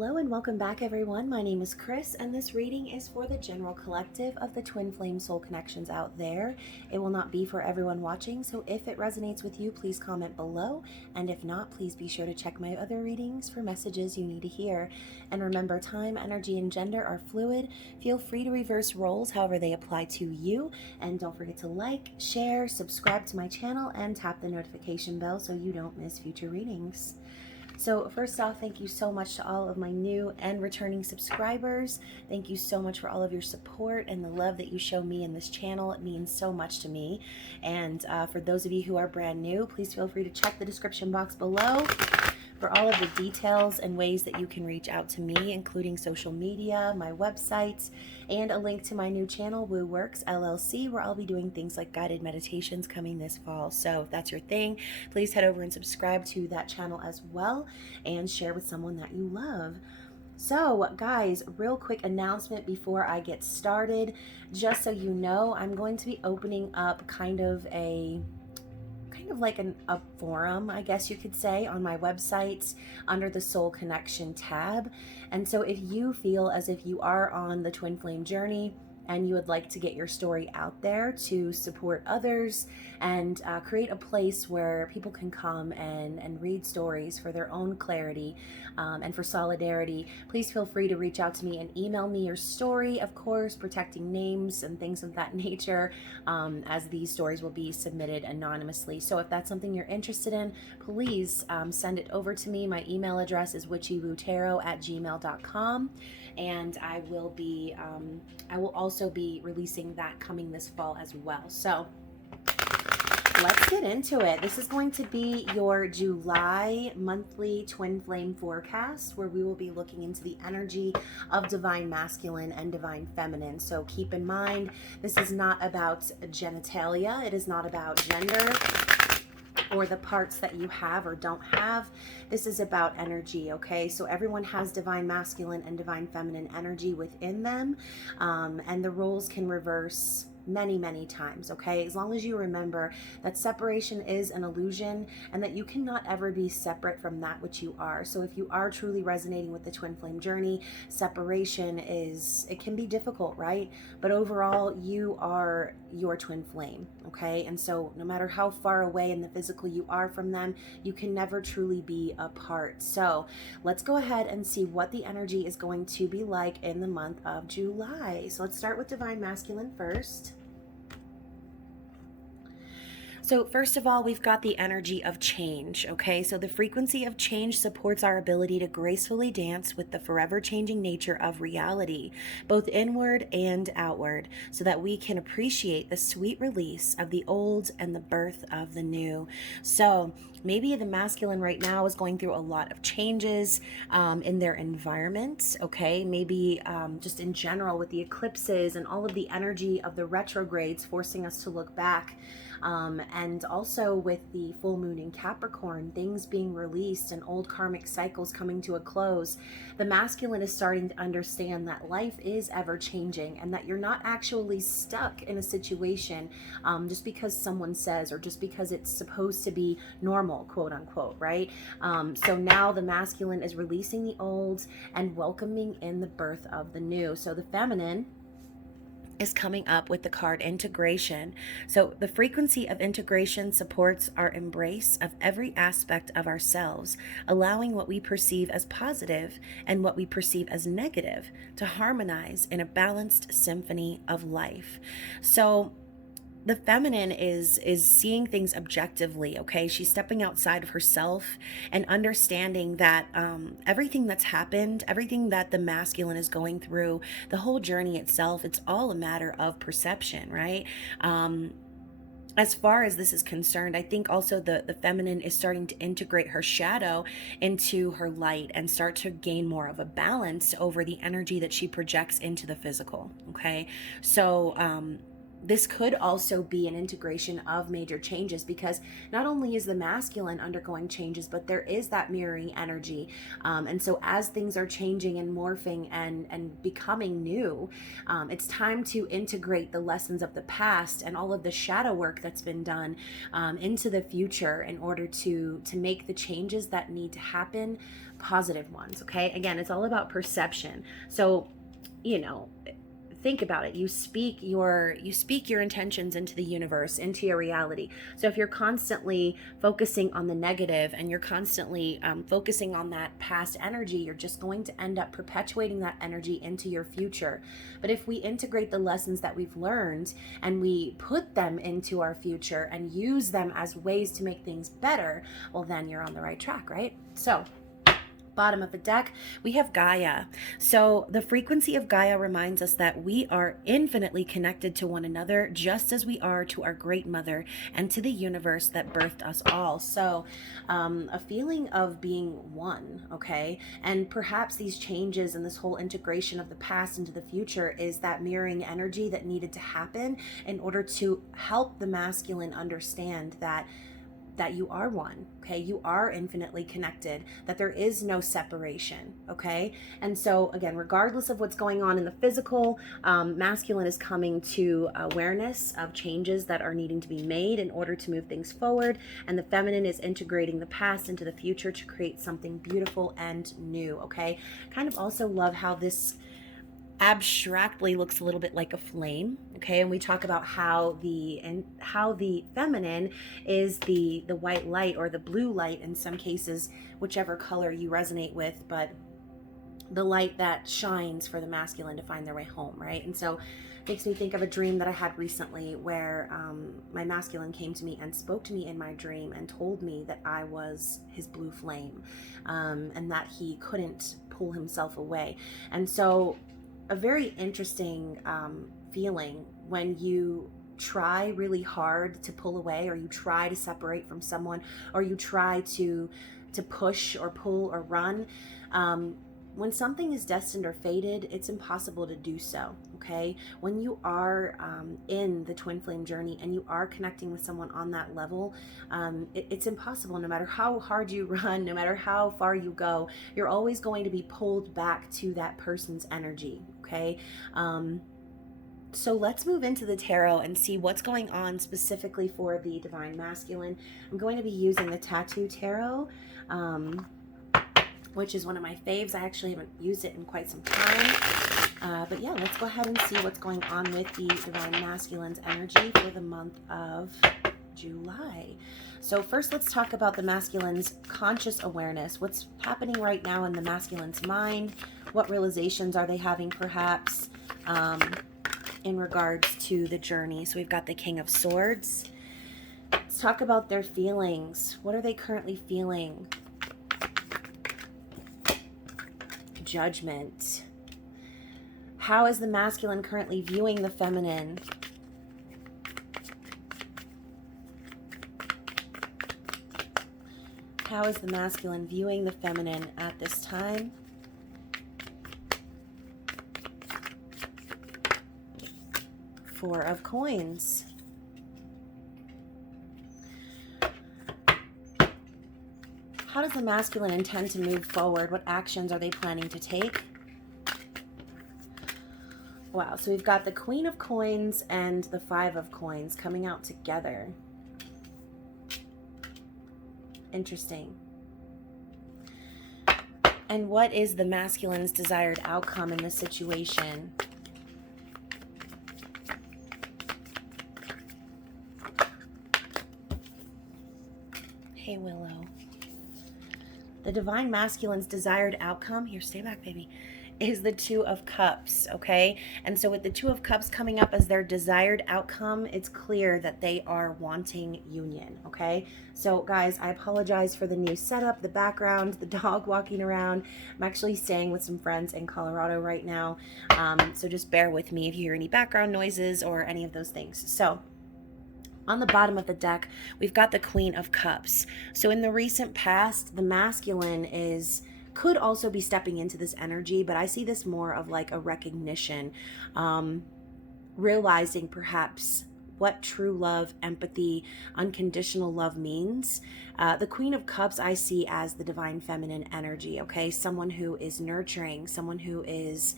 Hello and welcome back, everyone. My name is Chris, and this reading is for the general collective of the twin flame soul connections out there. It will not be for everyone watching, so if it resonates with you, please comment below, and if not, please be sure to check my other readings for messages you need to hear. And remember, time, energy, and gender are fluid. Feel free to reverse roles however they apply to you, and don't forget to like, share, subscribe to my channel, and tap the notification bell so you don't miss future readings. So first off, thank you so much to all of my new and returning subscribers. Thank you so much for all of your support and the love that you show me in this channel. It means so much to me. And for those of you who are brand new, please feel free to check the description box below for all of the details and ways that you can reach out to me, including social media, my websites, and a link to my new channel, Woo Works LLC, where I'll be doing things like guided meditations coming this fall. So if that's your thing, please head over and subscribe to that channel as well and share with someone that you love. So guys, real quick announcement before I get started. Just so you know, I'm going to be opening up kind of like a forum, I guess you could say, on my website under the Soul Connection tab. And so if you feel as if you are on the twin flame journey and you would like to get your story out there to support others and create a place where people can come and read stories for their own clarity and for solidarity, please feel free to reach out to me and email me your story, of course, protecting names and things of that nature, as these stories will be submitted anonymously. So if that's something you're interested in, please send it over to me. My email address is witchywootarot@gmail.com, and I will also be releasing that coming this fall as well. So let's get into it. This is going to be your July monthly twin flame forecast, where we will be looking into the energy of divine masculine and divine feminine. So keep in mind, this is not about genitalia. It is not about gender or the parts that you have or don't have. This is about energy, okay? So everyone has divine masculine and divine feminine energy within them, and the roles can reverse many times, okay? As long as you remember that separation is an illusion and that you cannot ever be separate from that which you are. So if you are truly resonating with the twin flame journey, separation it can be difficult, right? But overall, you are your twin flame, okay? And so no matter how far away in the physical you are from them, you can never truly be apart. So let's go ahead and see what the energy is going to be like in the month of July. So let's start with divine masculine first. So first of all, we've got the energy of change, okay? So the frequency of change supports our ability to gracefully dance with the forever changing nature of reality, both inward and outward, so that we can appreciate the sweet release of the old and the birth of the new. So maybe the masculine right now is going through a lot of changes in their environment, okay? Maybe just in general with the eclipses and all of the energy of the retrogrades forcing us to look back. And also with the full moon in Capricorn, things being released and old karmic cycles coming to a close, the masculine is starting to understand that life is ever changing and that you're not actually stuck in a situation just because someone says, or just because it's supposed to be normal, quote unquote, right? So now the masculine is releasing the old and welcoming in the birth of the new. So the feminine is coming up with the card integration. So the frequency of integration supports our embrace of every aspect of ourselves, allowing what we perceive as positive and what we perceive as negative to harmonize in a balanced symphony of life. So the feminine is seeing things objectively, okay? She's stepping outside of herself and understanding that everything that's happened, everything that the masculine is going through, the whole journey itself, it's all a matter of perception, right? As far as this is concerned, I think also the feminine is starting to integrate her shadow into her light and start to gain more of a balance over the energy that she projects into the physical, okay? So, this could also be an integration of major changes, because not only is the masculine undergoing changes, but there is that mirroring energy. And so as things are changing and morphing and becoming new, it's time to integrate the lessons of the past and all of the shadow work that's been done into the future in order to make the changes that need to happen positive ones, okay? Again, it's all about perception. So, think about it. You speak your intentions into the universe, into your reality. So if you're constantly focusing on the negative and you're constantly focusing on that past energy, you're just going to end up perpetuating that energy into your future. But if we integrate the lessons that we've learned and we put them into our future and use them as ways to make things better, well, then you're on the right track, right? So bottom of the deck, we have Gaia. So the frequency of Gaia reminds us that we are infinitely connected to one another, just as we are to our great mother and to the universe that birthed us all. So a feeling of being one, okay? And perhaps these changes and this whole integration of the past into the future is that mirroring energy that needed to happen in order to help the masculine understand that you are one, okay? You are infinitely connected, that there is no separation, okay? And so again, regardless of what's going on in the physical, masculine is coming to awareness of changes that are needing to be made in order to move things forward, and the feminine is integrating the past into the future to create something beautiful and new, okay? Kind of also love how this abstractly looks a little bit like a flame, okay? And we talk about how the feminine is the white light or the blue light in some cases, whichever color you resonate with, but the light that shines for the masculine to find their way home, right? And so it makes me think of a dream that I had recently where my masculine came to me and spoke to me in my dream and told me that I was his blue flame, and that he couldn't pull himself away. And so a very interesting feeling when you try really hard to pull away, or you try to separate from someone, or you try to push or pull or run. When something is destined or fated, it's impossible to do so, okay? When you are in the twin flame journey and you are connecting with someone on that level, it's impossible. No matter how hard you run, no matter how far you go, you're always going to be pulled back to that person's energy, okay? So let's move into the tarot and see what's going on specifically for the divine masculine. I'm going to be using the Tattoo Tarot, which is one of my faves. I actually haven't used it in quite some time. But yeah, let's go ahead and see what's going on with the divine masculine's energy for the month of July. So first, let's talk about the masculine's conscious awareness. What's happening right now in the masculine's mind? What realizations are they having perhaps in regards to the journey? So we've got the King of Swords. Let's talk about their feelings. What are they currently feeling? Judgment. How is the masculine currently viewing the feminine? How is the masculine viewing the feminine at this time? Four of Coins. How does the masculine intend to move forward? What actions are they planning to take? Wow, so we've got the Queen of Coins and the Five of Coins coming out together. Interesting. And what is the masculine's desired outcome in this situation? Hey, Willow. The divine masculine's desired outcome, here, stay back, baby, is the Two of Cups, okay? And so with the Two of Cups coming up as their desired outcome, it's clear that they are wanting union, okay? So guys, I apologize for the new setup, the background, the dog walking around. I'm actually staying with some friends in Colorado right now, so just bear with me if you hear any background noises or any of those things. So on the bottom of the deck, we've got the Queen of Cups. So in the recent past, the masculine could also be stepping into this energy, but I see this more of like a recognition, realizing perhaps what true love, empathy, unconditional love means. The Queen of Cups I see as the divine feminine energy, okay? Someone who is nurturing, someone who is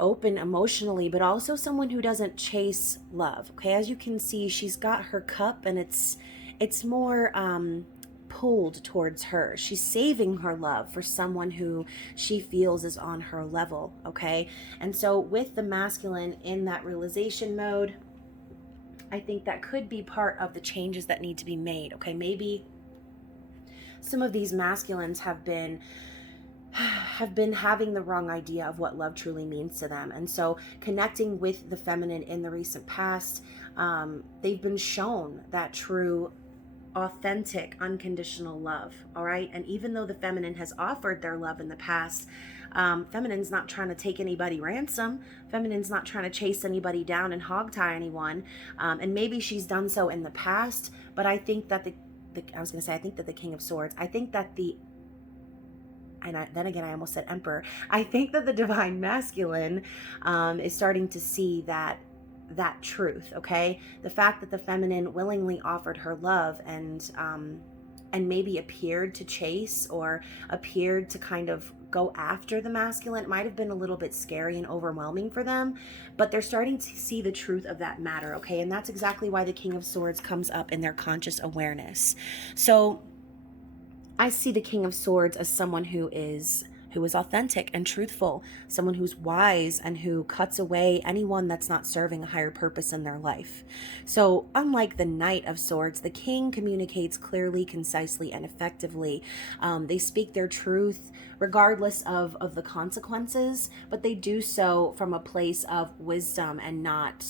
open emotionally, but also someone who doesn't chase love, okay? As you can see, she's got her cup, and it's more pulled towards her. She's saving her love for someone who she feels is on her level, okay? And so with the masculine in that realization mode, I think that could be part of the changes that need to be made, okay? Maybe some of these masculines have been having the wrong idea of what love truly means to them. And so connecting with the feminine in the recent past, they've been shown that true, authentic, unconditional love. All right. And even though the feminine has offered their love in the past, feminine's not trying to take anybody ransom. Feminine's not trying to chase anybody down and hogtie anyone. And maybe she's done so in the past, but I think that I think that the King of Swords, I think that then again, I almost said Emperor. I think that the divine masculine is starting to see that truth, okay? The fact that the feminine willingly offered her love and maybe appeared to chase or appeared to kind of go after the masculine. It might have been a little bit scary and overwhelming for them, but they're starting to see the truth of that matter, okay? And that's exactly why the King of Swords comes up in their conscious awareness. So I see the King of Swords as someone who is authentic and truthful, someone who's wise and who cuts away anyone that's not serving a higher purpose in their life. So unlike the Knight of Swords, the King communicates clearly, concisely, and effectively. They speak their truth regardless of the consequences, but they do so from a place of wisdom and not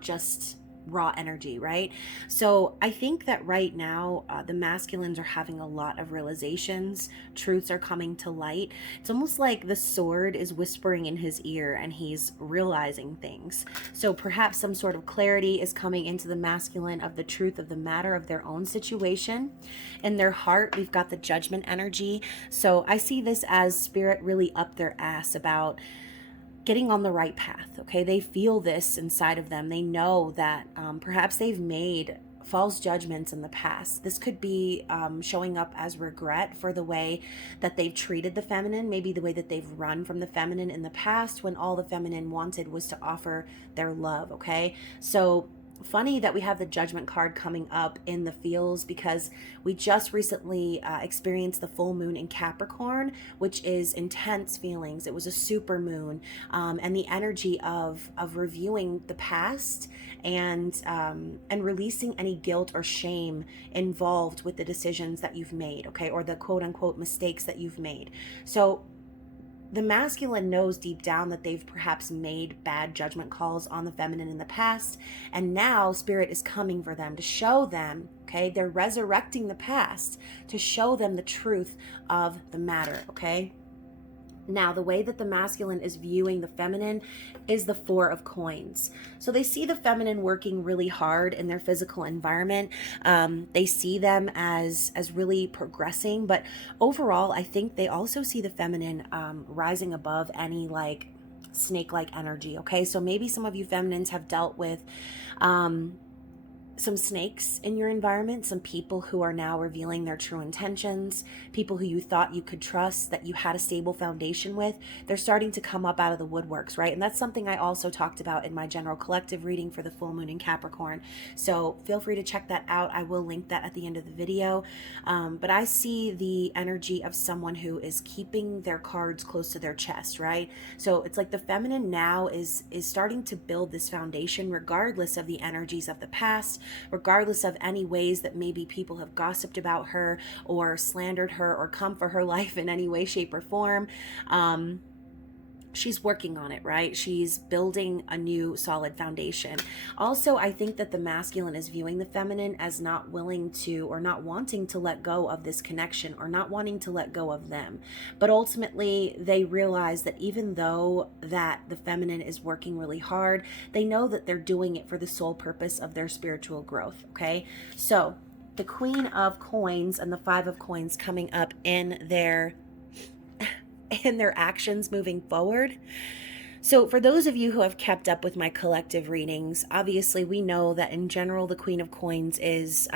just raw energy, right? So I think that right now the masculines are having a lot of realizations. Truths are coming to light. It's almost like the sword is whispering in his ear and he's realizing things. So perhaps some sort of clarity is coming into the masculine of the truth of the matter of their own situation. In their heart, we've got the Judgment energy. So I see this as spirit really up their ass about getting on the right path, okay? They feel this inside of them. They know that perhaps they've made false judgments in the past. This could be showing up as regret for the way that they've treated the feminine, maybe the way that they've run from the feminine in the past when all the feminine wanted was to offer their love, okay? So funny that we have the Judgment card coming up in the feels, because we just recently experienced the full moon in Capricorn, which is intense feelings. It was a super moon, and the energy of reviewing the past and releasing any guilt or shame involved with the decisions that you've made, okay, or the quote unquote mistakes that you've made. So the masculine knows deep down that they've perhaps made bad judgment calls on the feminine in the past, and now spirit is coming for them to show them, okay, they're resurrecting the past to show them the truth of the matter, okay? Now, the way that the masculine is viewing the feminine is the Four of Coins. So they see the feminine working really hard in their physical environment. They see them as really progressing, but overall, I think they also see the feminine rising above any like snake-like energy, okay? So maybe some of you feminines have dealt with some snakes in your environment, some people who are now revealing their true intentions, people who you thought you could trust, that you had a stable foundation with. They're starting to come up out of the woodworks, right? And that's something I also talked about in my general collective reading for the full moon in Capricorn. So feel free to check that out. I will link that at the end of the video. But I see the energy of someone who is keeping their cards close to their chest, right? So it's like the feminine now is starting to build this foundation regardless of the energies of the past, regardless of any ways that maybe people have gossiped about her or slandered her or come for her life in any way, shape, or form. She's working on it, right? She's building a new solid foundation. Also, I think that the masculine is viewing the feminine as not willing to or not wanting to let go of this connection or not wanting to let go of them. But ultimately, they realize that even though that the feminine is working really hard, they know that they're doing it for the sole purpose of their spiritual growth, okay? So the Queen of Coins and the Five of Coins coming up in their actions moving forward. So for those of you who have kept up with my collective readings, obviously we know that in general the Queen of Coins is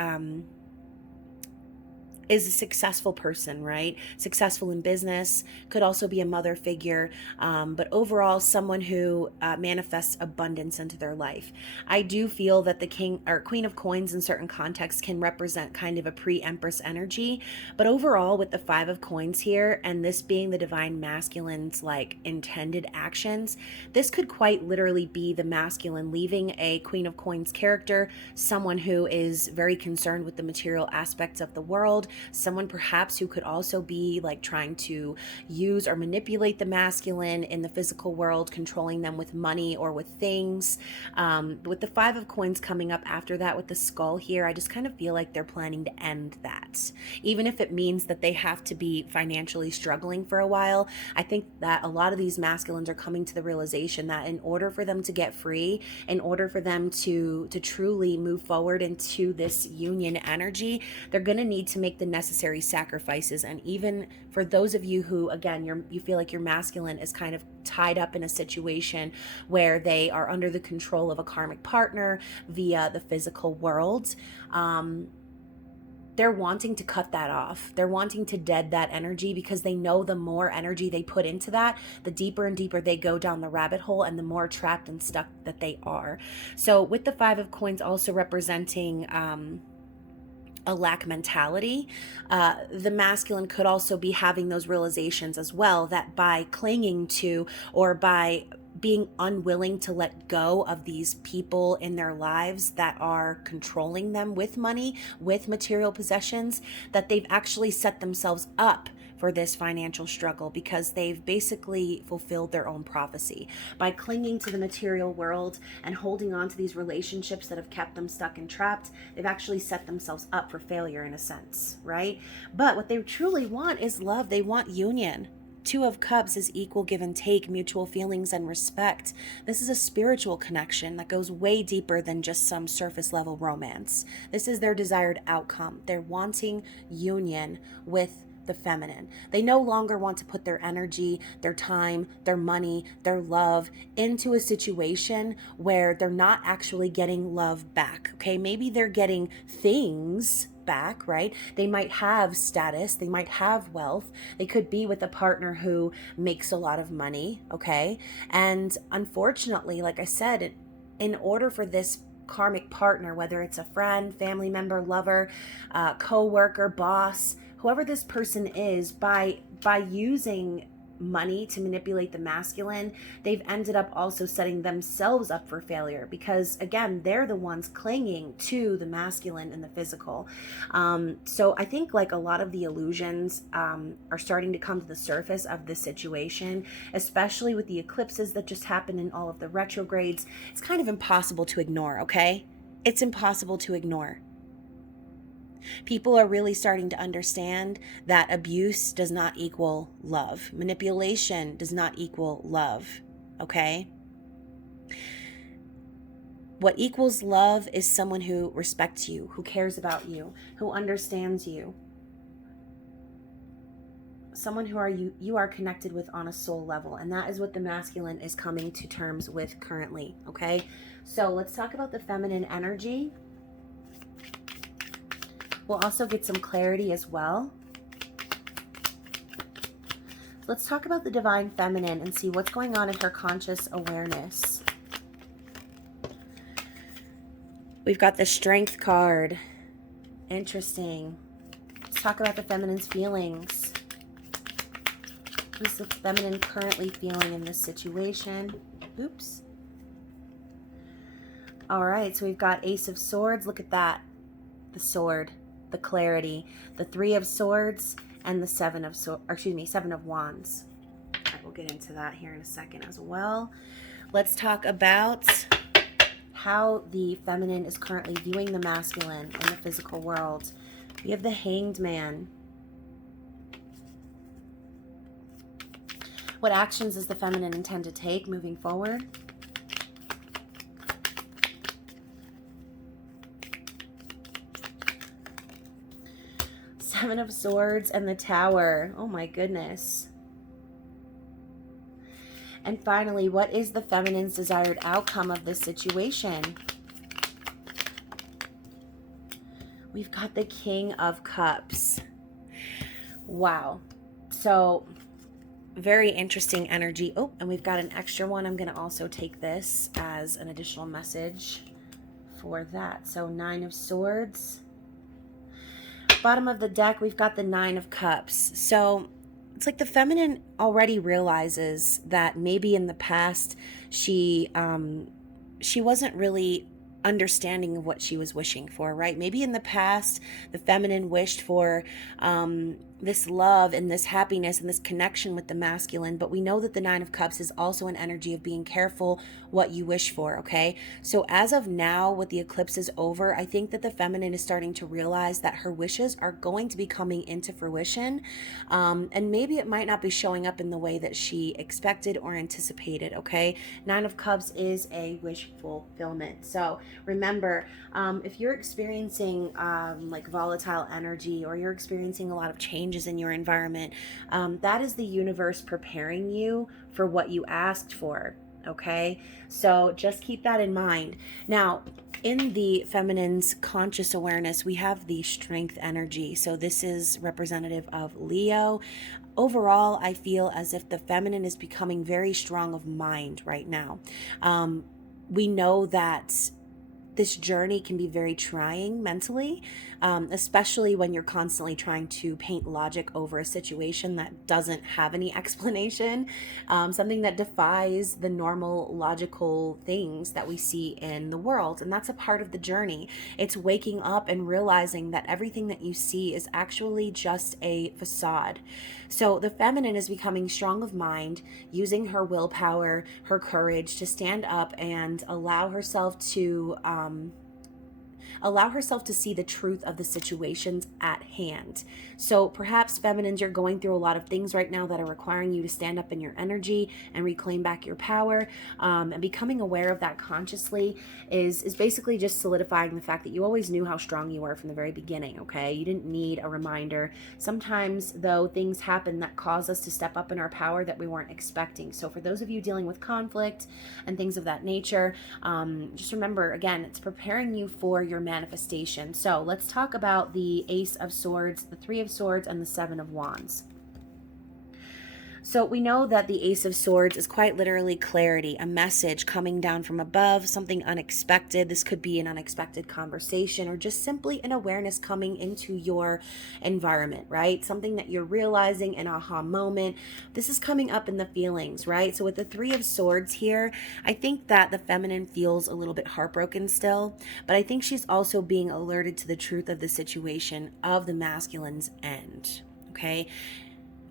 is a successful person, right? Successful in business, could also be a mother figure, but overall someone who manifests abundance into their life. I do feel that the king or queen of coins in certain contexts can represent kind of a pre-empress energy, but overall with the five of coins here, and this being the divine masculine's like intended actions, this could quite literally be the masculine leaving a queen of coins character, someone who is very concerned with the material aspects of the world, someone perhaps who could also be like trying to use or manipulate the masculine in the physical world, controlling them with money or with things. With the five of coins coming up after that with the skull here, I just kind of feel like they're planning to end that. Even if it means that they have to be financially struggling for a while, I think that a lot of these masculines are coming to the realization that in order for them to get free, in order for them to truly move forward into this union energy, they're going to need to make the necessary sacrifices. And even for those of you who, again, you feel like your masculine is kind of tied up in a situation where they are under the control of a karmic partner via the physical world, they're wanting to cut that off. They're wanting to dead that energy because they know the more energy they put into that, the deeper and deeper they go down the rabbit hole and the more trapped and stuck that they are. So with the five of coins also representing a lack mentality, the masculine could also be having those realizations as well, that by clinging to or by being unwilling to let go of these people in their lives that are controlling them with money, with material possessions, that they've actually set themselves up for this financial struggle because they've basically fulfilled their own prophecy. By clinging to the material world and holding on to these relationships that have kept them stuck and trapped, they've actually set themselves up for failure in a sense, right? But what they truly want is love. They want union. Two of Cups is equal give and take, mutual feelings and respect. This is a spiritual connection that goes way deeper than just some surface level romance. This is their desired outcome. They're wanting union with the feminine. They no longer want to put their energy, their time, their money, their love into a situation where they're not actually getting love back. Okay, maybe they're getting things back, right? They might have status, they might have wealth, they could be with a partner who makes a lot of money, okay? And unfortunately, like I said, in order for this karmic partner, whether it's a friend, family member, lover, co-worker, boss, whoever this person is, by using money to manipulate the masculine, they've ended up also setting themselves up for failure because, again, they're the ones clinging to the masculine and the physical. So I think like a lot of the illusions are starting to come to the surface of this situation, especially with the eclipses that just happened in all of the retrogrades. It's kind of impossible to ignore, okay? It's impossible to ignore. People are really starting to understand that abuse does not equal love. Manipulation does not equal love, okay? What equals love is someone who respects you, who cares about you, who understands you. Someone who you are connected with on a soul level. And that is what the masculine is coming to terms with currently, okay? So let's talk about the feminine energy. We'll also get some clarity as well. Let's talk about the divine feminine and see what's going on in her conscious awareness. We've got the Strength card. Interesting. Let's talk about the feminine's feelings. What's the feminine currently feeling in this situation? Oops. All right, so we've got Ace of Swords. Look at that. The sword. The clarity, the Three of Swords, and the Seven of Wands. All right, we'll get into that here in a second as well. Let's talk about how the feminine is currently viewing the masculine in the physical world. We have the Hanged Man. What actions does the feminine intend to take moving forward? Seven of Swords and the Tower. Oh my goodness. And finally, what is the feminine's desired outcome of this situation? We've got the King of Cups. Wow. So very interesting energy. Oh, and we've got an extra one. I'm going to also take this as an additional message for that. So 9 of Swords. Bottom of the deck, we've got the 9 of Cups. So it's like the feminine already realizes that maybe in the past she wasn't really understanding of what she was wishing for, right? Maybe in the past the feminine wished for this love and this happiness and this connection with the masculine, but we know that the 9 of Cups is also an energy of being careful what you wish for, okay? So as of now, with the eclipses over, I think that the feminine is starting to realize that her wishes are going to be coming into fruition, and maybe it might not be showing up in the way that she expected or anticipated, okay? 9 of Cups is a wish fulfillment. So remember, if you're experiencing like volatile energy, or you're experiencing a lot of changes in your environment, that is the universe preparing you for what you asked for. Okay, so just keep that in mind. Now, in the feminine's conscious awareness, we have the strength energy. So this is representative of Leo. Overall, I feel as if the feminine is becoming very strong of mind right now. We know that this journey can be very trying mentally, especially when you're constantly trying to paint logic over a situation that doesn't have any explanation, something that defies the normal logical things that we see in the world. And that's a part of the journey. It's waking up and realizing that everything that you see is actually just a facade. So the feminine is becoming strong of mind, using her willpower, her courage to stand up and allow herself to see the truth of the situations at hand. So perhaps feminines, you're going through a lot of things right now that are requiring you to stand up in your energy and reclaim back your power, and becoming aware of that consciously is basically just solidifying the fact that you always knew how strong you were from the very beginning, okay? You didn't need a reminder. Sometimes, though, things happen that cause us to step up in our power that we weren't expecting. So for those of you dealing with conflict and things of that nature, just remember, again, it's preparing you for your manifestation. So let's talk about the Ace of Swords, the 3 of Swords, and the 7 of Wands. So we know that the Ace of Swords is quite literally clarity, a message coming down from above, something unexpected. This could be an unexpected conversation, or just simply an awareness coming into your environment, right? Something that you're realizing, an aha moment. This is coming up in the feelings, right? So with the 3 of Swords here, I think that the feminine feels a little bit heartbroken still, but I think she's also being alerted to the truth of the situation of the masculine's end, okay?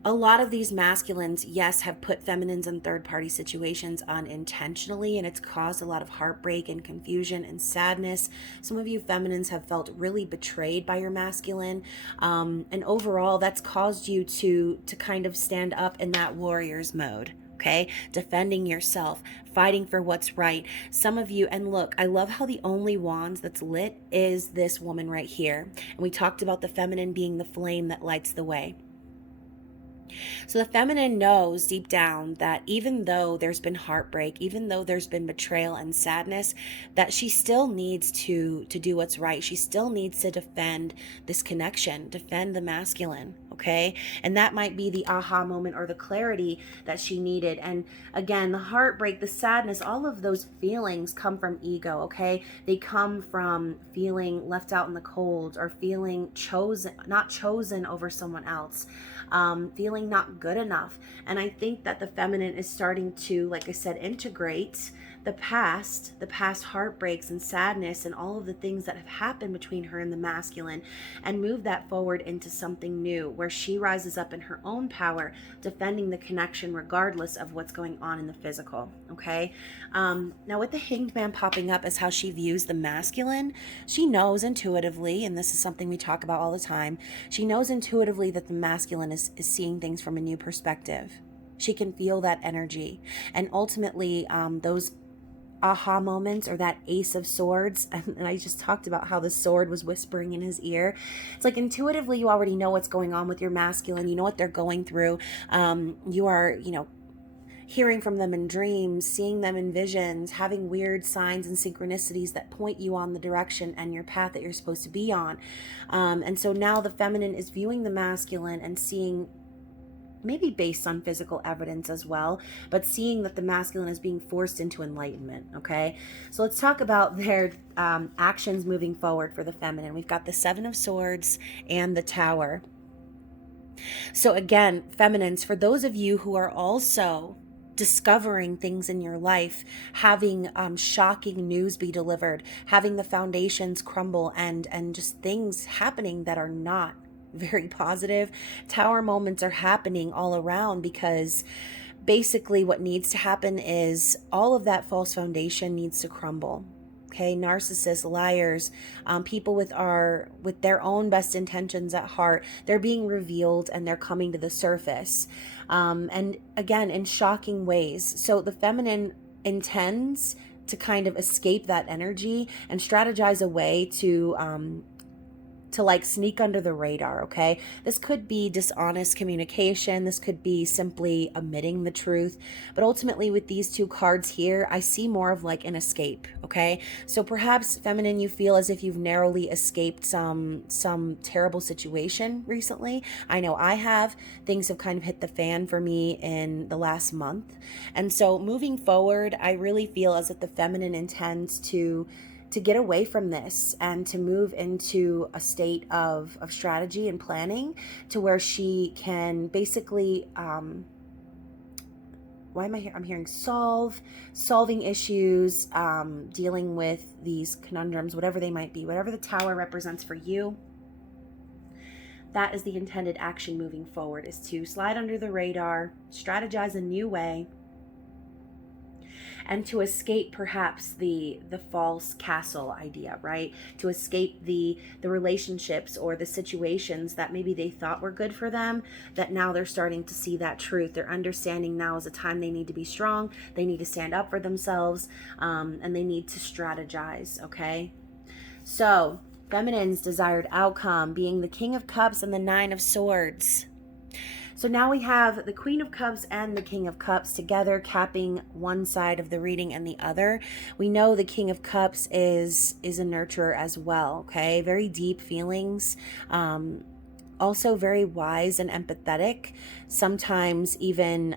A lot of these masculines, yes, have put feminines in third-party situations unintentionally, and it's caused a lot of heartbreak and confusion and sadness. Some of you feminines have felt really betrayed by your masculine, and overall, that's caused you to kind of stand up in that warrior's mode. Okay, defending yourself, fighting for what's right. Some of you, and look, I love how the only wands that's lit is this woman right here. And we talked about the feminine being the flame that lights the way. So the feminine knows deep down that even though there's been heartbreak, even though there's been betrayal and sadness, that she still needs to do what's right. She still needs to defend this connection, defend the masculine, okay? And that might be the aha moment or the clarity that she needed. And again, the heartbreak, the sadness, all of those feelings come from ego, okay? They come from feeling left out in the cold, or feeling not chosen over someone else. Feeling not good enough. And I think that the feminine is starting to, like I said, integrate the past heartbreaks and sadness and all of the things that have happened between her and the masculine, and move that forward into something new where she rises up in her own power, defending the connection regardless of what's going on in the physical, okay? Now with the Hanged Man popping up as how she views the masculine, she knows intuitively, and this is something we talk about all the time, she knows intuitively that the masculine is seeing things from a new perspective. She can feel that energy, and ultimately those aha moments, or that Ace of Swords, and I just talked about how the sword was whispering in his ear. It's like intuitively you already know what's going on with your masculine. You know what they're going through. You are, hearing from them in dreams, seeing them in visions, having weird signs and synchronicities that point you on the direction and your path that you're supposed to be on. And so now the feminine is viewing the masculine and seeing, maybe based on physical evidence as well, but seeing that the masculine is being forced into enlightenment. Okay, so let's talk about their actions moving forward for the feminine. We've got the Seven of Swords and the Tower. So again, feminines, for those of you who are also discovering things in your life, having shocking news be delivered, having the foundations crumble, and just things happening that are not very positive, tower moments are happening all around, because basically what needs to happen is all of that false foundation needs to crumble. Okay, narcissists, liars, people with their own best intentions at heart, they're being revealed and they're coming to the surface, and again in shocking ways. So the feminine intends to kind of escape that energy and strategize a way to like sneak under the radar. Okay, this could be dishonest communication, this could be simply omitting the truth, but ultimately with these two cards here, I see more of like an escape. Okay, so perhaps feminine, you feel as if you've narrowly escaped some terrible situation recently. I know I have. Things have kind of hit the fan for me in the last month, and so moving forward, I really feel as if the feminine intends to get away from this and to move into a state of strategy and planning, to where she can basically why am I here? I'm hearing solving issues, dealing with these conundrums, whatever they might be, whatever the Tower represents for you. That is the intended action moving forward, is to slide under the radar, strategize a new way, and to escape perhaps the false castle idea, right? To escape the relationships or the situations that maybe they thought were good for them, that now they're starting to see that truth. They're understanding now is a time they need to be strong, they need to stand up for themselves, and they need to strategize. Okay, so feminine's desired outcome being the King of Cups and the Nine of Swords. So now we have the Queen of Cups and the King of Cups together, capping one side of the reading and the other. We know the King of Cups is a nurturer as well, okay? Very deep feelings, also very wise and empathetic, sometimes even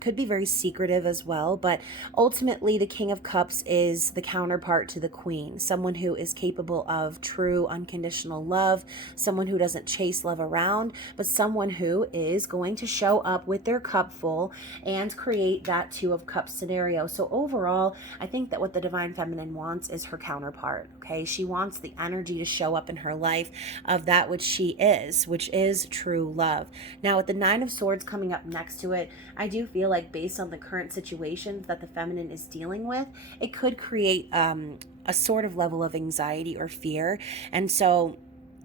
could be very secretive as well. But ultimately, the King of Cups is the counterpart to the Queen, someone who is capable of true unconditional love, someone who doesn't chase love around, but someone who is going to show up with their cup full and create that Two of Cups scenario. So overall, I think that what the Divine Feminine wants is her counterpart. Okay, she wants the energy to show up in her life of that which she is, which is true love. Now, with the Nine of Swords coming up next to it, I do feel like based on the current situations that the feminine is dealing with, it could create a sort of level of anxiety or fear. And so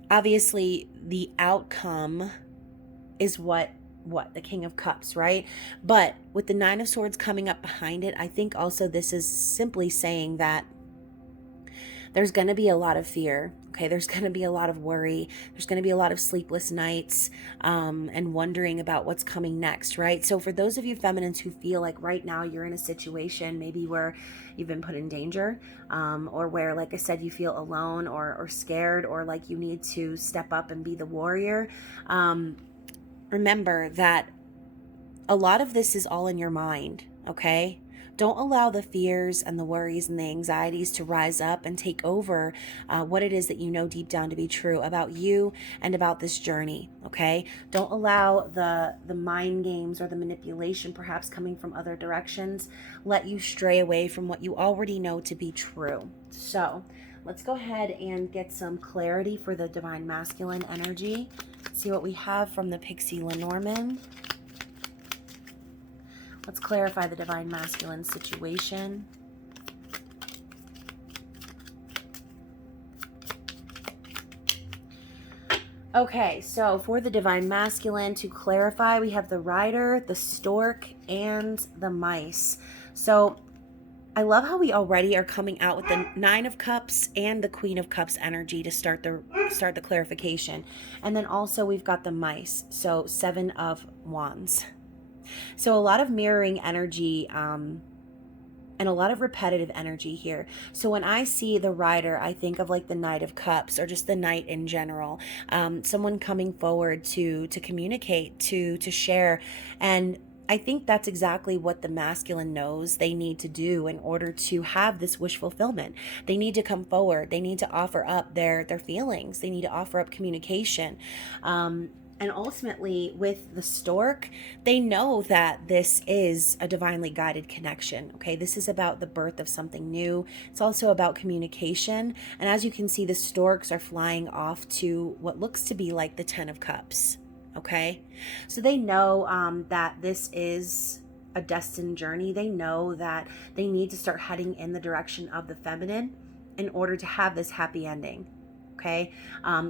obviously the outcome is what the King of Cups, right? But with the Nine of Swords coming up behind it, I think also this is simply saying that there's going to be a lot of fear. Okay, there's going to be a lot of worry. There's going to be a lot of sleepless nights, and wondering about what's coming next, right? So for those of you feminines who feel like right now you're in a situation maybe where you've been put in danger, or where, like I said, you feel alone or scared, or like you need to step up and be the warrior, remember that a lot of this is all in your mind, okay? Don't allow the fears and the worries and the anxieties to rise up and take over what it is that you know deep down to be true about you and about this journey, okay? Don't allow the mind games or the manipulation perhaps coming from other directions let you stray away from what you already know to be true. So let's go ahead and get some clarity for the Divine Masculine energy. See what we have from the Pixie Lenormand. Let's clarify the Divine Masculine situation. Okay, so for the Divine Masculine, to clarify, we have the Rider, the Stork, and the Mice. So I love how we already are coming out with the Nine of Cups and the Queen of Cups energy to start the clarification. And then also we've got the Mice, so Seven of Wands. So a lot of mirroring energy, and a lot of repetitive energy here. So when I see the Rider, I think of like the Knight of Cups, or just the Knight in general. Someone coming forward to communicate, to share. And I think that's exactly what the masculine knows they need to do in order to have this wish fulfillment. They need to come forward. They need to offer up their feelings. They need to offer up communication. And ultimately, with the stork, they know that this is a divinely guided connection. Okay, this is about the birth of something new. It's also about communication. And as you can see, the storks are flying off to what looks to be like the 10 of Cups. Okay, so they know that this is a destined journey. They know that they need to start heading in the direction of the feminine in order to have this happy ending. Okay,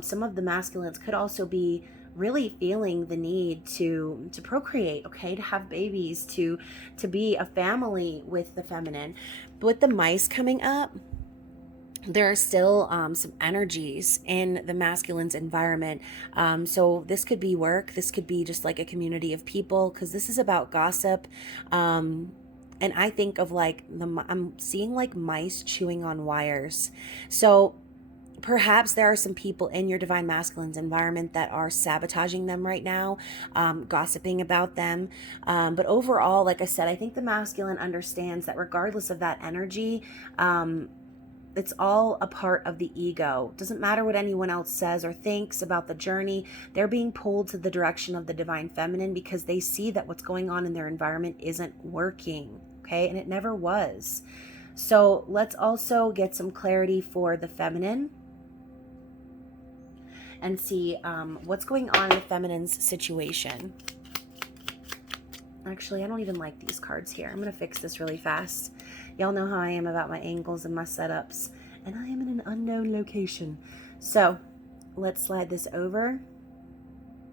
some of the masculines could also be really feeling the need to procreate, okay, to have babies, to be a family with the feminine. But with the mice coming up, there are still some energies in the masculine's environment. So this could be work. This could be just like a community of people, because this is about gossip. And I think of like I'm seeing like mice chewing on wires. So perhaps there are some people in your divine masculine's environment that are sabotaging them right now, gossiping about them. But overall, like I said, I think the masculine understands that regardless of that energy, it's all a part of the ego. Doesn't matter what anyone else says or thinks about the journey. They're being pulled to the direction of the divine feminine because they see that what's going on in their environment isn't working. Okay, and it never was. So let's also get some clarity for the feminine and see what's going on in the feminine's situation. Actually, I don't even like these cards here. I'm going to fix this really fast. Y'all know how I am about my angles and my setups. And I am in an unknown location. So let's slide this over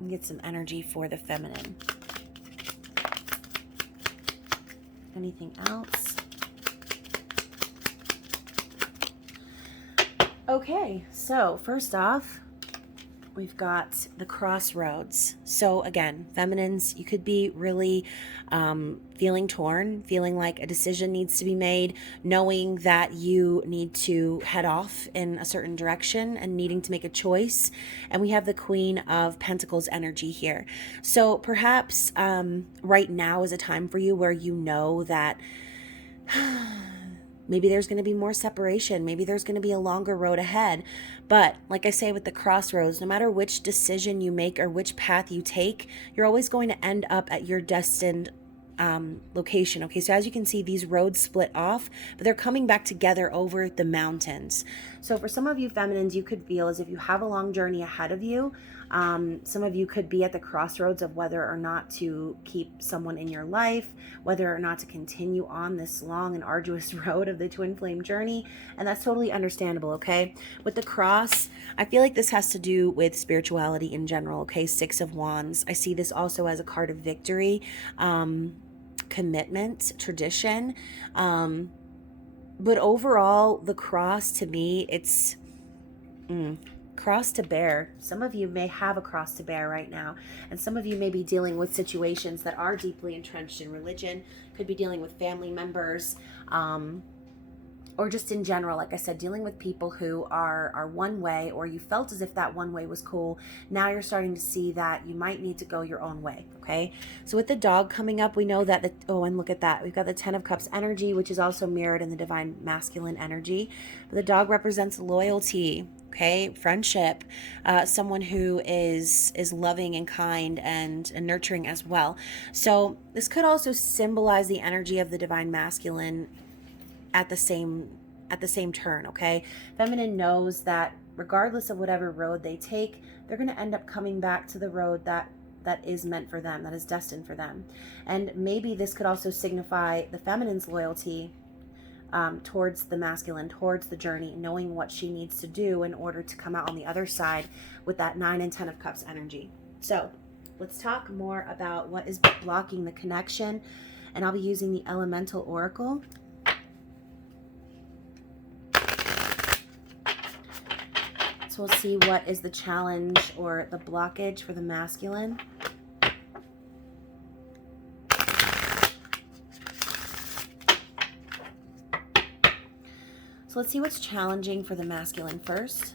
and get some energy for the feminine. Anything else? Okay, so first off, we've got the crossroads. So again, feminines, you could be really feeling torn, feeling like a decision needs to be made, knowing that you need to head off in a certain direction and needing to make a choice. And we have the Queen of Pentacles energy here. So perhaps right now is a time for you where you know that maybe there's going to be more separation. Maybe there's going to be a longer road ahead. But like I say with the crossroads, no matter which decision you make or which path you take, you're always going to end up at your destined location. Okay, so as you can see, these roads split off, but they're coming back together over the mountains. So for some of you feminines, you could feel as if you have a long journey ahead of you. Some of you could be at the crossroads of whether or not to keep someone in your life, whether or not to continue on this long and arduous road of the twin flame journey. And that's totally understandable, okay? With the cross, I feel like this has to do with spirituality in general, okay? 6 of Wands. I see this also as a card of victory, commitment, tradition. But overall, the cross to me, it's cross to bear. Some of you may have a cross to bear right now, and some of you may be dealing with situations that are deeply entrenched in religion, could be dealing with family members, or just in general, like I said, dealing with people who are one way, or you felt as if that one way was cool. Now you're starting to see that you might need to go your own way, okay? So with the dog coming up, we know that, oh, and look at that. We've got the 10 of Cups energy, which is also mirrored in the divine masculine energy. But the dog represents loyalty, okay, friendship, someone who is loving and kind and nurturing as well. So this could also symbolize the energy of the divine masculine at the same turn, okay? Feminine knows that regardless of whatever road they take, they're going to end up coming back to the road that is meant for them, that is destined for them. And maybe this could also signify the feminine's loyalty towards the masculine, towards the journey, knowing what she needs to do in order to come out on the other side with that 9 and 10 of Cups energy. So let's talk more about what is blocking the connection. And I'll be using the Elemental Oracle. So we'll see what is the challenge or the blockage for the masculine. So let's see what's challenging for the masculine first,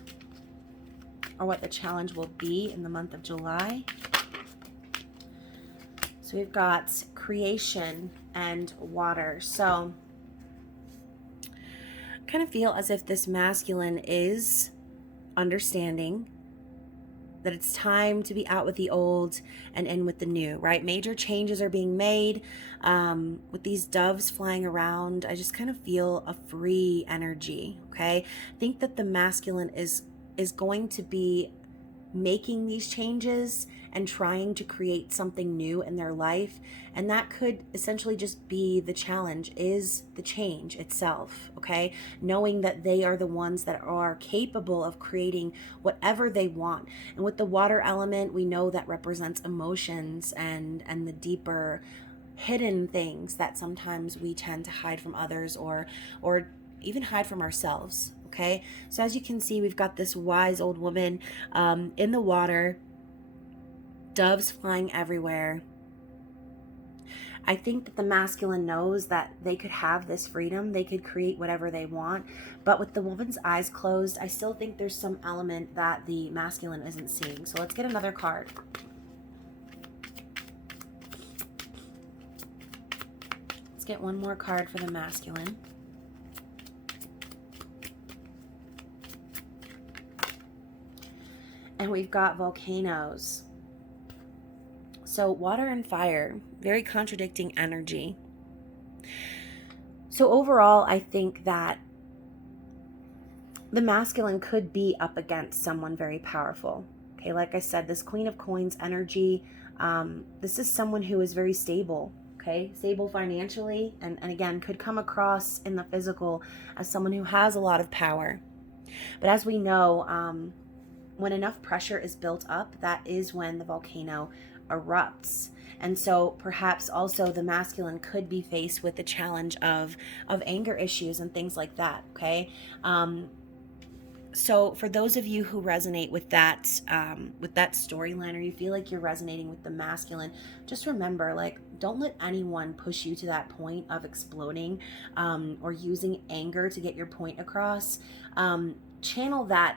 or what the challenge will be in the month of July. So we've got creation and water. So I kind of feel as if this masculine is understanding that it's time to be out with the old and in with the new, right? Major changes are being made. With these doves flying around, I just kind of feel a free energy, okay? I think that the masculine is going to be making these changes and trying to create something new in their life, and that could essentially just be the challenge, is the change itself, okay? Knowing that they are the ones that are capable of creating whatever they want. And with the water element, we know that represents emotions and the deeper hidden things that sometimes we tend to hide from others, or even hide from ourselves. Okay, so as you can see, we've got this wise old woman in the water, doves flying everywhere. I think that the masculine knows that they could have this freedom, they could create whatever they want, but with the woman's eyes closed, I still think there's some element that the masculine isn't seeing. So let's get another card. Let's get one more card for the masculine. And we've got volcanoes. So water and fire, very contradicting energy. So overall, I think that the masculine could be up against someone very powerful. Okay, like I said, this Queen of Coins energy, this is someone who is very stable. Okay, stable financially, and again, could come across in the physical as someone who has a lot of power. But as we know, when enough pressure is built up, that is when the volcano erupts. And so perhaps also the masculine could be faced with the challenge of anger issues and things like that, okay? So for those of you who resonate with that storyline, or you feel like you're resonating with the masculine, just remember, like, don't let anyone push you to that point of exploding, or using anger to get your point across. Channel that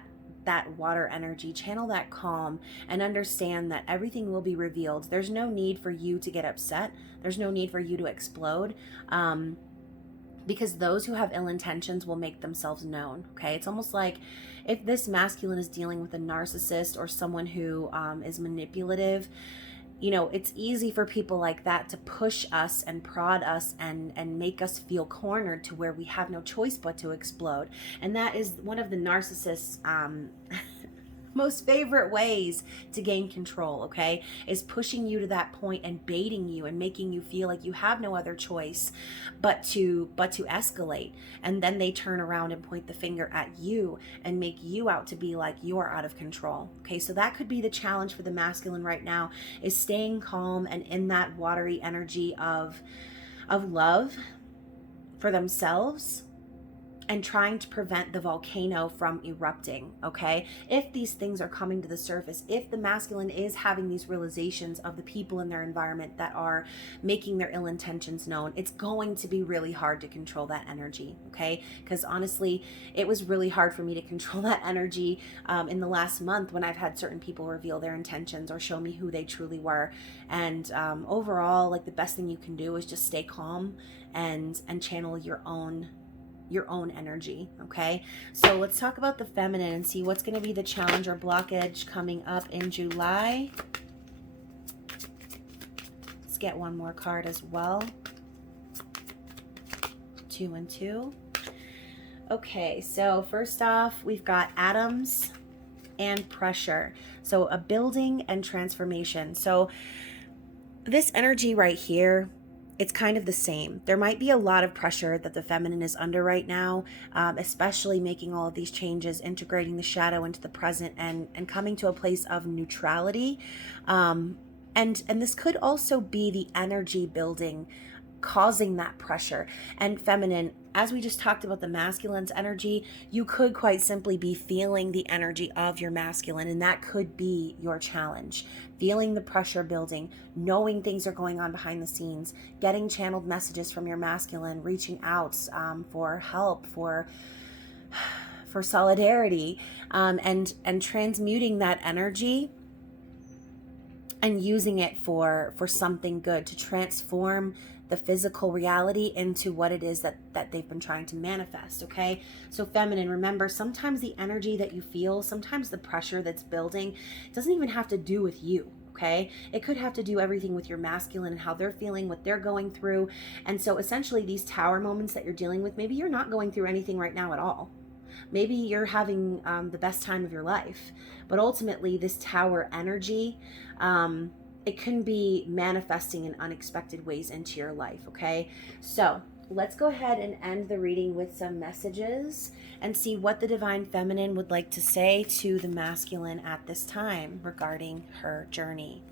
water energy, channel that calm, and understand that everything will be revealed. There's no need for you to get upset. There's no need for you to explode, because those who have ill intentions will make themselves known, okay? It's almost like if this masculine is dealing with a narcissist or someone who is manipulative, you know, it's easy for people like that to push us and prod us and make us feel cornered to where we have no choice but to explode. And that is one of the narcissist's most favorite ways to gain control, okay, is pushing you to that point and baiting you and making you feel like you have no other choice but to escalate. And then they turn around and point the finger at you and make you out to be like you're out of control. Okay, so that could be the challenge for the masculine right now, is staying calm and in that watery energy of love for themselves, and trying to prevent the volcano from erupting, okay? If these things are coming to the surface, if the masculine is having these realizations of the people in their environment that are making their ill intentions known, it's going to be really hard to control that energy, okay? Because honestly, it was really hard for me to control that energy in the last month when I've had certain people reveal their intentions or show me who they truly were. And overall, like, the best thing you can do is just stay calm and channel your own energy, okay? So let's talk about the feminine and see what's going to be the challenge or blockage coming up in July. Let's get one more card as well. 2 and 2. Okay, so first off, we've got atoms and pressure. So a building and transformation. So this energy right here, it's kind of the same. There might be a lot of pressure that the feminine is under right now, especially making all of these changes, integrating the shadow into the present, and coming to a place of neutrality. And this could also be the energy building causing that pressure. And feminine, as we just talked about the masculine's energy, you could quite simply be feeling the energy of your masculine, and that could be your challenge. Feeling the pressure building, knowing things are going on behind the scenes, getting channeled messages from your masculine, reaching out for help, for for solidarity, and transmuting that energy and using it for something good, to transform the physical reality into what it is that they've been trying to manifest. Okay, so feminine, remember, sometimes the energy that you feel, sometimes the pressure that's building, doesn't even have to do with you. Okay, it could have to do everything with your masculine and how they're feeling, what they're going through. And so essentially, these tower moments that you're dealing with, maybe you're not going through anything right now at all. Maybe you're having the best time of your life, but ultimately this tower energy, it can be manifesting in unexpected ways into your life. Okay, so let's go ahead and end the reading with some messages and see what the divine feminine would like to say to the masculine at this time regarding her journey.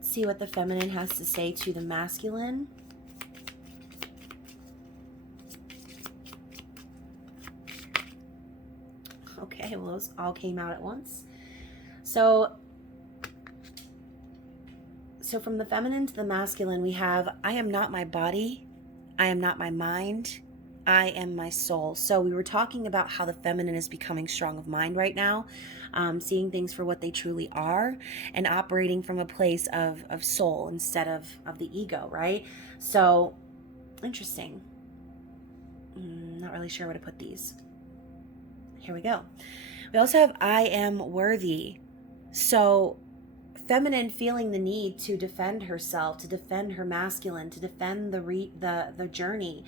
See what the feminine has to say to the masculine. Okay, well, those all came out at once. So from the feminine to the masculine, we have, I am not my body, I am not my mind, I am my soul. So we were talking about how the feminine is becoming strong of mind right now, seeing things for what they truly are, and operating from a place of soul instead of the ego, right? So, interesting. Not really sure where to put these. Here we go. We also have, I am worthy. So, feminine feeling the need to defend herself, to defend her masculine, to defend the journey.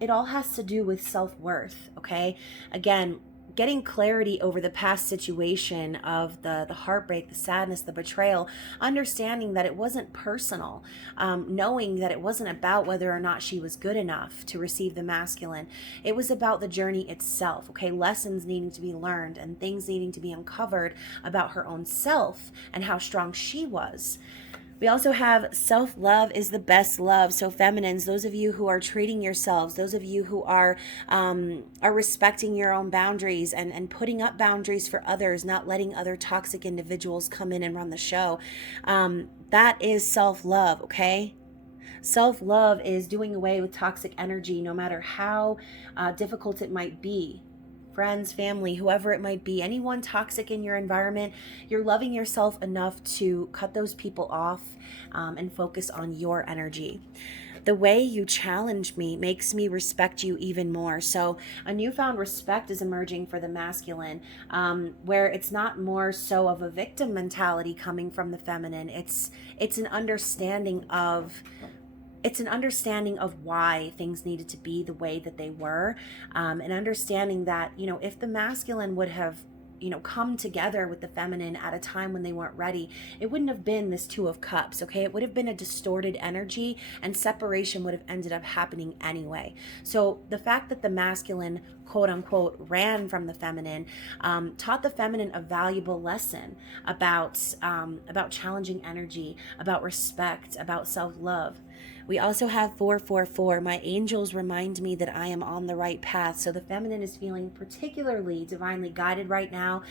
It all has to do with self-worth. Okay, again, getting clarity over the past situation of the heartbreak, the sadness, the betrayal, understanding that it wasn't personal, knowing that it wasn't about whether or not she was good enough to receive the masculine. It was about the journey itself. Okay, lessons needing to be learned and things needing to be uncovered about her own self and how strong she was. We also have self-love is the best love. So feminines, those of you who are treating yourselves, those of you who are respecting your own boundaries and putting up boundaries for others, not letting other toxic individuals come in and run the show, that is self-love, okay? Self-love is doing away with toxic energy, no matter how difficult it might be. Friends, family, whoever it might be, anyone toxic in your environment, you're loving yourself enough to cut those people off and focus on your energy. The way you challenge me makes me respect you even more. So a newfound respect is emerging for the masculine, where it's not more so of a victim mentality coming from the feminine. It's an understanding of why things needed to be the way that they were, and understanding that, if the masculine would have, come together with the feminine at a time when they weren't ready, it wouldn't have been this Two of Cups, okay? It would have been a distorted energy, and separation would have ended up happening anyway. So the fact that the masculine, quote unquote, ran from the feminine, taught the feminine a valuable lesson about challenging energy, about respect, about self-love. We also have 444. My angels remind me that I am on the right path. So the feminine is feeling particularly divinely guided right now,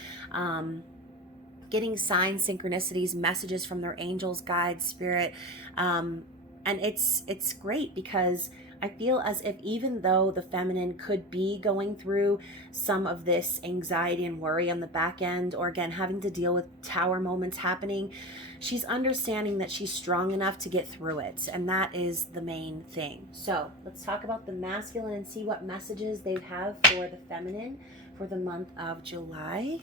getting signs, synchronicities, messages from their angels, guides, spirit. And it's great because I feel as if even though the feminine could be going through some of this anxiety and worry on the back end, or again, having to deal with tower moments happening, she's understanding that she's strong enough to get through it. And that is the main thing. So let's talk about the masculine and see what messages they have for the feminine for the month of July.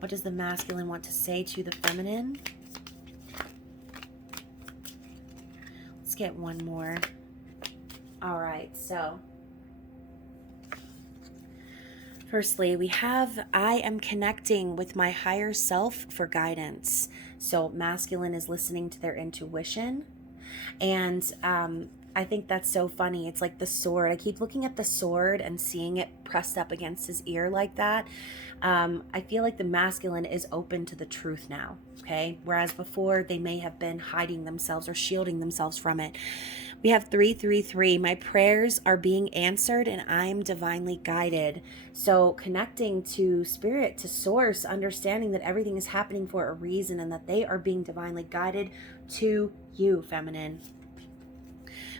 What does the masculine want to say to the feminine? Get one more. All right, so firstly, we have I am connecting with my higher self for guidance. So masculine is listening to their intuition, and I think that's so funny. It's like the sword. I keep looking at the sword and seeing it pressed up against his ear like that. I feel like the masculine is open to the truth now, okay? Whereas before they may have been hiding themselves or shielding themselves from it. We have 333. My prayers are being answered and I am divinely guided. So connecting to spirit, to source, understanding that everything is happening for a reason and that they are being divinely guided to you, feminine.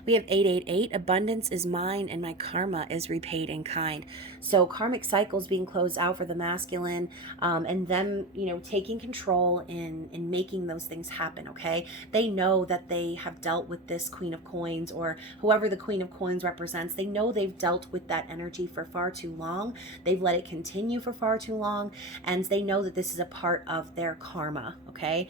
We have 888. Abundance is mine and my karma is repaid in kind. So karmic cycles being closed out for the masculine, and them, taking control in making those things happen. Okay, they know that they have dealt with this Queen of Coins, or whoever the Queen of Coins represents. They know they've dealt with that energy for far too long. They've let it continue for far too long, and they know that this is a part of their karma. Okay,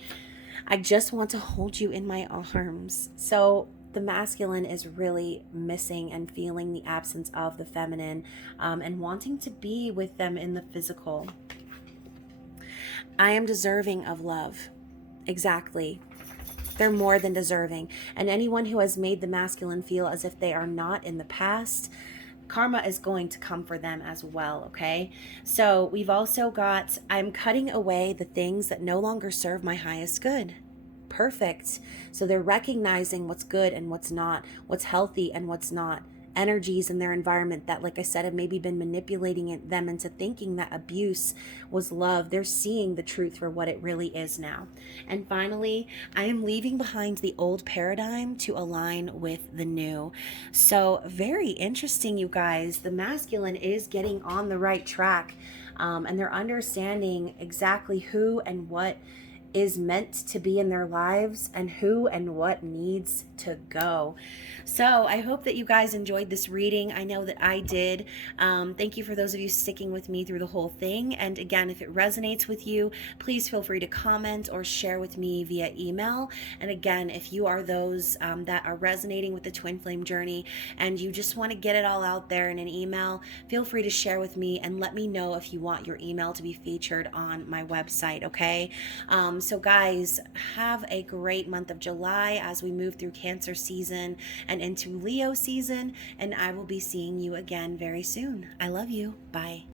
I just want to hold you in my arms. So the masculine is really missing and feeling the absence of the feminine, and wanting to be with them in the physical. I am deserving of love. Exactly. They're more than deserving. And anyone who has made the masculine feel as if they are not in the past, karma is going to come for them as well, okay? So we've also got, I'm cutting away the things that no longer serve my highest good. Perfect. So they're recognizing what's good and what's not, what's healthy and what's not. Energies in their environment that, like I said, have maybe been manipulating them into thinking that abuse was love. They're seeing the truth for what it really is now. And finally, I am leaving behind the old paradigm to align with the new. So very interesting, you guys. The masculine is getting on the right track, and they're understanding exactly who and what is meant to be in their lives and who and what needs to go. So I hope that you guys enjoyed this reading. I know that I did. Thank you for those of you sticking with me through the whole thing. And again, if it resonates with you, please feel free to comment or share with me via email. And again, if you are those that are resonating with the twin flame journey and you just want to get it all out there in an email, feel free to share with me and let me know if you want your email to be featured on my website, okay? So guys, have a great month of July as we move through Cancer season and into Leo season, and I will be seeing you again very soon. I love you. Bye.